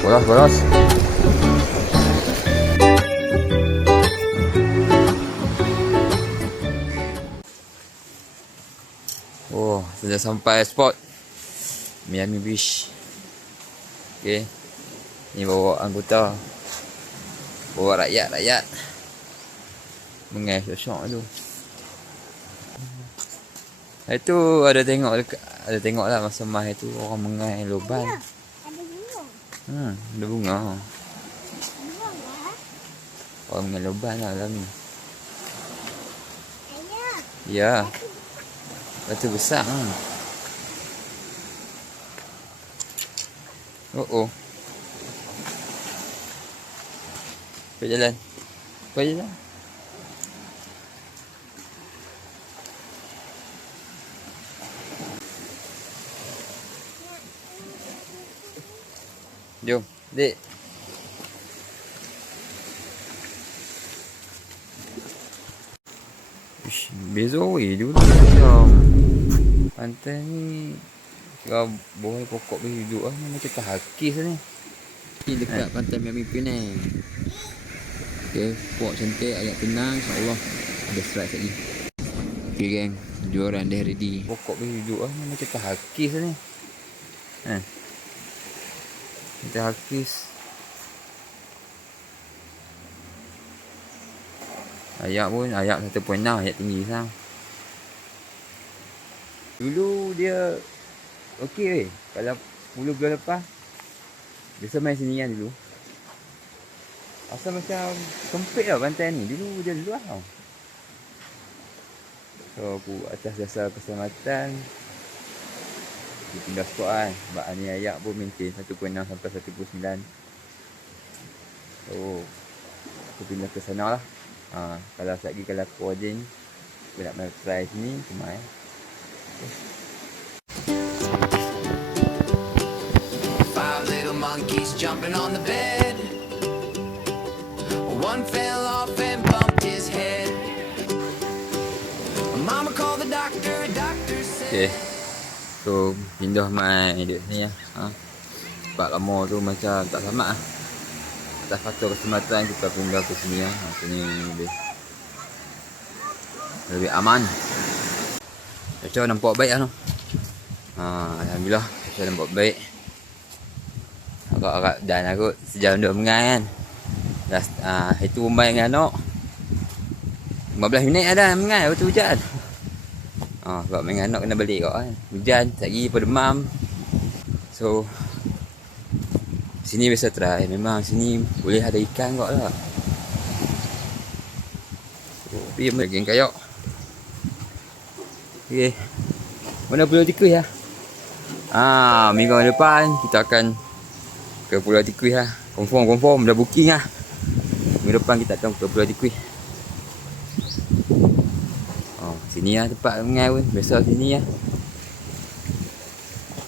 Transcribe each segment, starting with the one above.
Boros, boros. Oh, sudah sampai spot Miami Beach. Okay, ni bawa anggota, bawa rakyat mengai syok-syok tu. Itu ada tengok dekat, ada tengok lah masa mai tu orang mengai loban. Ada bunga. Ada bunga. Orang mengai loban lah dalam ni. Ya. Batu besar. Oh. Pergi jalan. Pergi jalan. Jom, dek. Ish, beza weh dulu macam pantai ni kira buah pokok hidup lah, macam terhakis ni. Ni dekat pantai Miami Penang. Okay, port cantik, ayat tenang, insyaAllah ada strike lagi. Okay gang, juaran dah ready. Pokok hidup lah, macam terhakis ni. Terhakis. Ayak pun, ayak 1.6, ayak tinggi sang. Dulu dia okey weh. Kalau 10 bulan lepas biasa main sini kan dulu. Asal macam sempit lah pantai ni. Dulu dia luas tau. So aku atas dasar keselamatan dia pindah spot kan. Sebab ni ayak pun maintain 1.6 sampai 1.9. So aku pindah ke sana lah. Kalau lagi kalau aku ording aku nak main try sini cuma Five little monkeys jumping on the bed. One fell off and bumped his head. Mama called the doctor, doctor said. okay. So pindah main duduk sini lah. Sebab lama tu macam tak selamat lah. Atas faktor keselamatan kita pindah ke sini lah. Sini lebih aman. Cuaca nampak baik lah tu. Alhamdulillah cuaca nampak baik. Agak-agak dan aku sejam duduk mengai kan. Itu main dengan anak 15 minit ada mengai waktu hujan. Sebab main dengan anak kena balik kau kan. Hujan, lagi perdemam. So sini biasa try. Memang sini boleh ada ikan kot lah. Pergi geng kayak. Okay. Mana Pulau Tikus ya? Minggu depan kita akan ke Pulau Tikus lah. Confirm dah booking lah. Minggu depan kita akan ke Pulau Tikus. Sini lah tempat mengai pun. Biasa sini lah.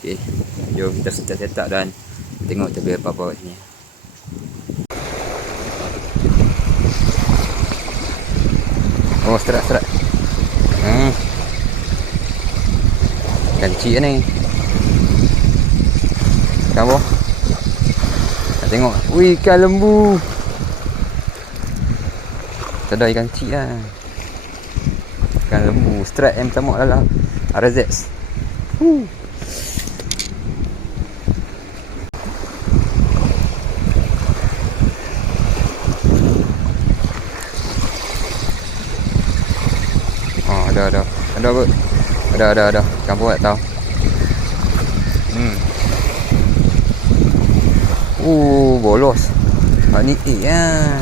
Okay. Jom kita set up dan tengok terbaik apa-apa kat sini. Oh, serat. Kancik ni. Kamu? Tengok. Wih, ikan lembu. Ada ikan cik lah. Ikan lembu. Strike yang pertama adalah RZ. Ada kot. Ada. Campur tak tahu. Bolos. Ni ya.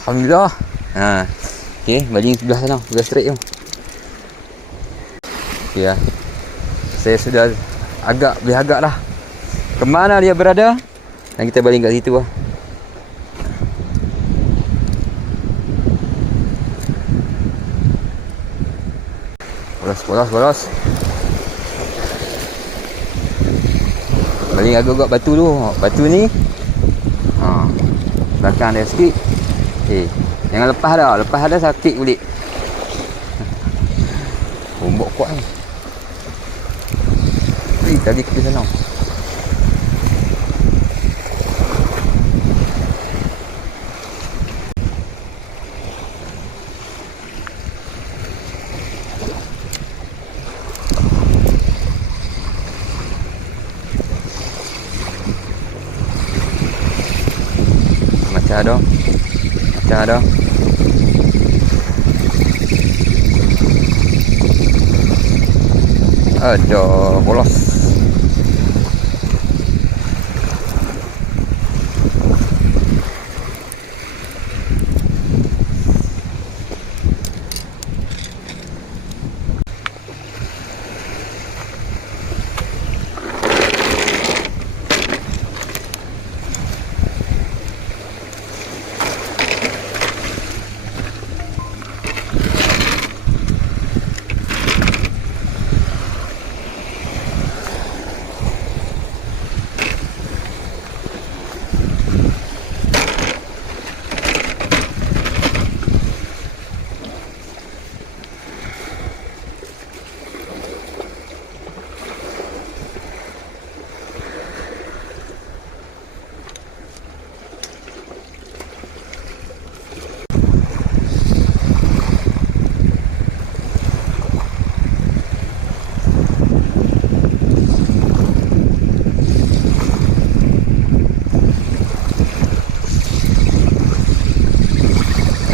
Alhamdulillah. Okey, baling sebelah sana, sebelah straight tu. Okey lah. Saya sudah agak lah. Kemana dia berada? Dan kita baling kat situ lah. Bolos. Baling agak-agak batu tu. Batu ni belakang dia sikit. Jangan lepas dah. Lepas dah sakit kulit. Ombak kuat ni. Tadi ke sana. Macam ada. Aduh, bolos.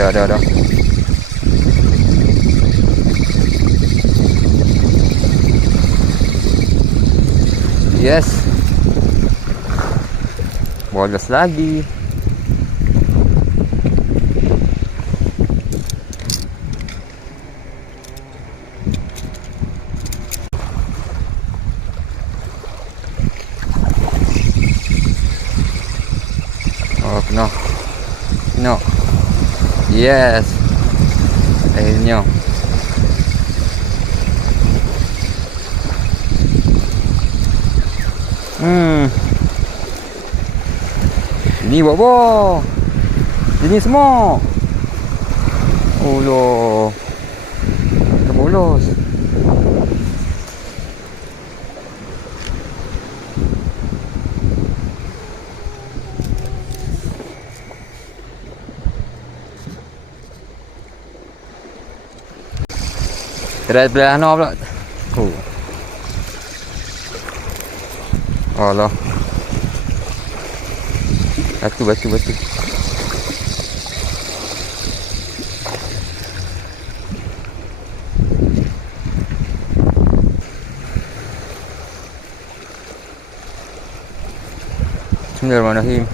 Dah. Yes. Bolos lagi. Oh, no. Yes. Akhirnya. Ini buat. Ini semua. Oh loh. Bolos. Terat belah sana pula. Oh. Allah. Batu. Bismillahirrahmanirrahim.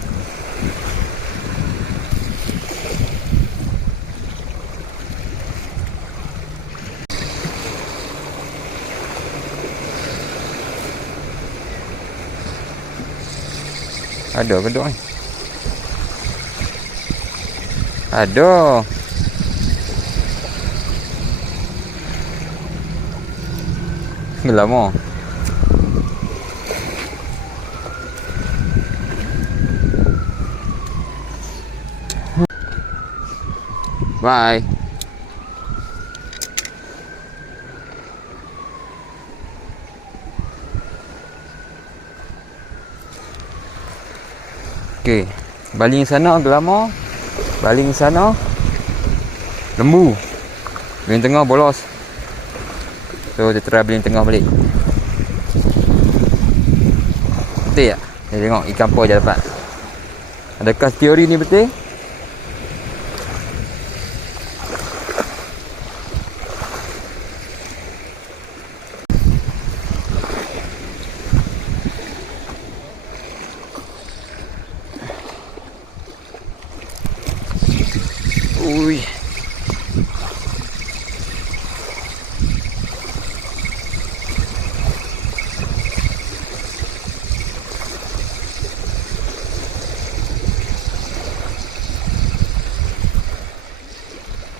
Ada kedok ni. Ada. Lama. Bye. Okey, baling sana gelama, baling sana lembu, baling tengah bolos. So kita try baling tengah balik. Betul tak? Kita tengok ikan apa je dapat. Adakah teori ni betul? Ui.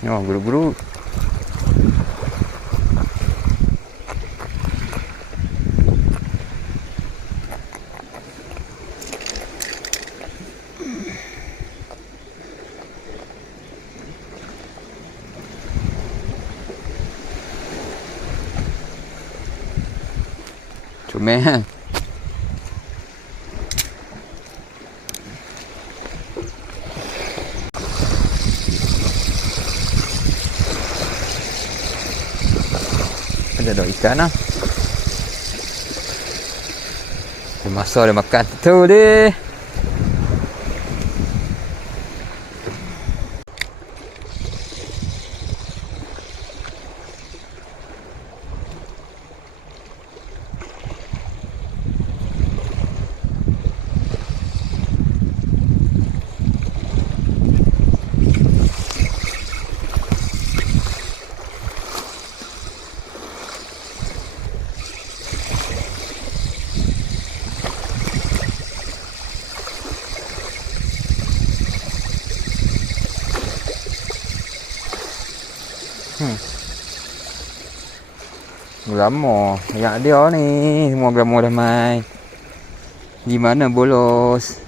Oh, guru-guru. Comel kan. Ada dok ikan lah. Dia masuk dia makan tu dia. Lama yang dia ni semua lama dah mai. Di mana bolos?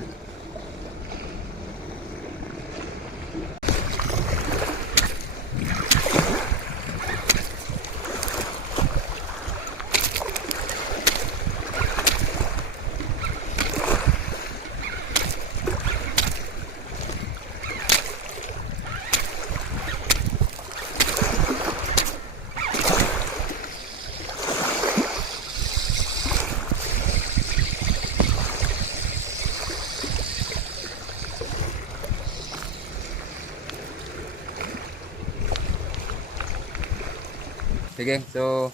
Okay geng, so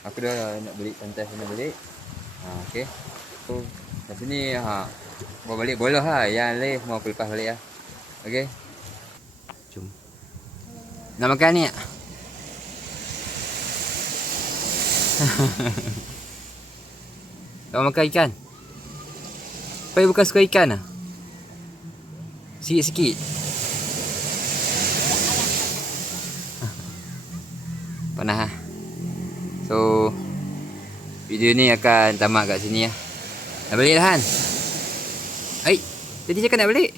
aku dah nak beli pantai sana balik. Okay. So kat sini bawa balik bola yang lain semua aku lepas balik Okay. Jom. Nak makan ni tak? Nak makan ikan? Pai bukan suka ikan lah? Sikit-sikit. Panas lah. So video ni akan tamat kat sini lah. Nak balik dah Han? Tadi cakap nak balik.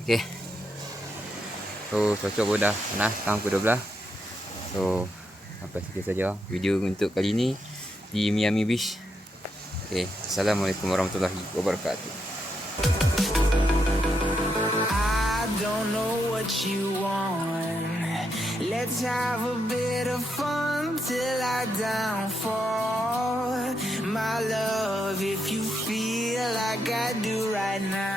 Okay. So cuaca pun dah panas. Sekarang pukul 12. So sampai sekian saja video untuk kali ni di Miami Beach. Okay. Assalamualaikum warahmatullahi wabarakatuh. I don't know what you want. Let's have a bit of fun till I downfall. My love, if you feel like I do right now.